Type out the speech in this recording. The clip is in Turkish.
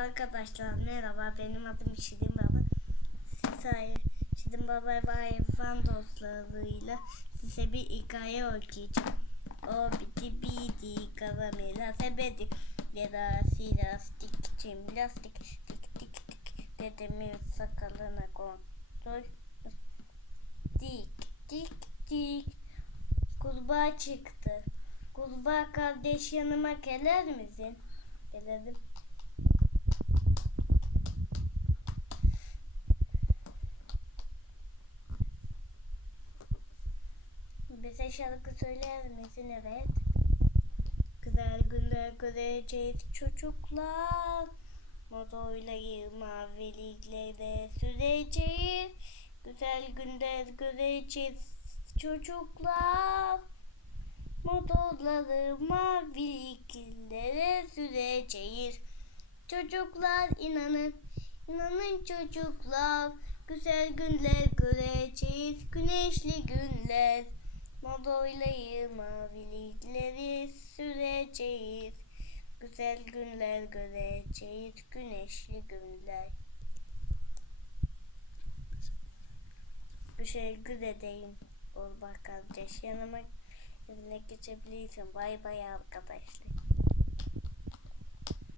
Arkadaşlar merhaba benim adım Şirin Baba. Size Şirin Baba ve hayvan dostlarıyla size bir hikaye okuyacağım. O biti biti karamela sebedi Lerasi lastik çim lastik tik tik tik dedemin sakalına kontrol tik tik tik Kurbağa çıktı. Kurbağa kardeş yanıma gelir misin? Gelelim. Bize şarkı söyler misin? Evet. Güzel günler göreceğiz çocuklar. Motorla maviliklere süreceğiz. Güzel günler göreceğiz çocuklar. Motorları maviliklere süreceğiz. Çocuklar inanın, inanın çocuklar. Güzel günler göreceğiz, güneşli günler. Motorla mavilikleri süreceğiz. Güzel günler göreceğiz, güneşli günler. Teşekkür edeyim. Ol kardeş yanıma yanına geçebilirsin. Bay bay arkadaşlar.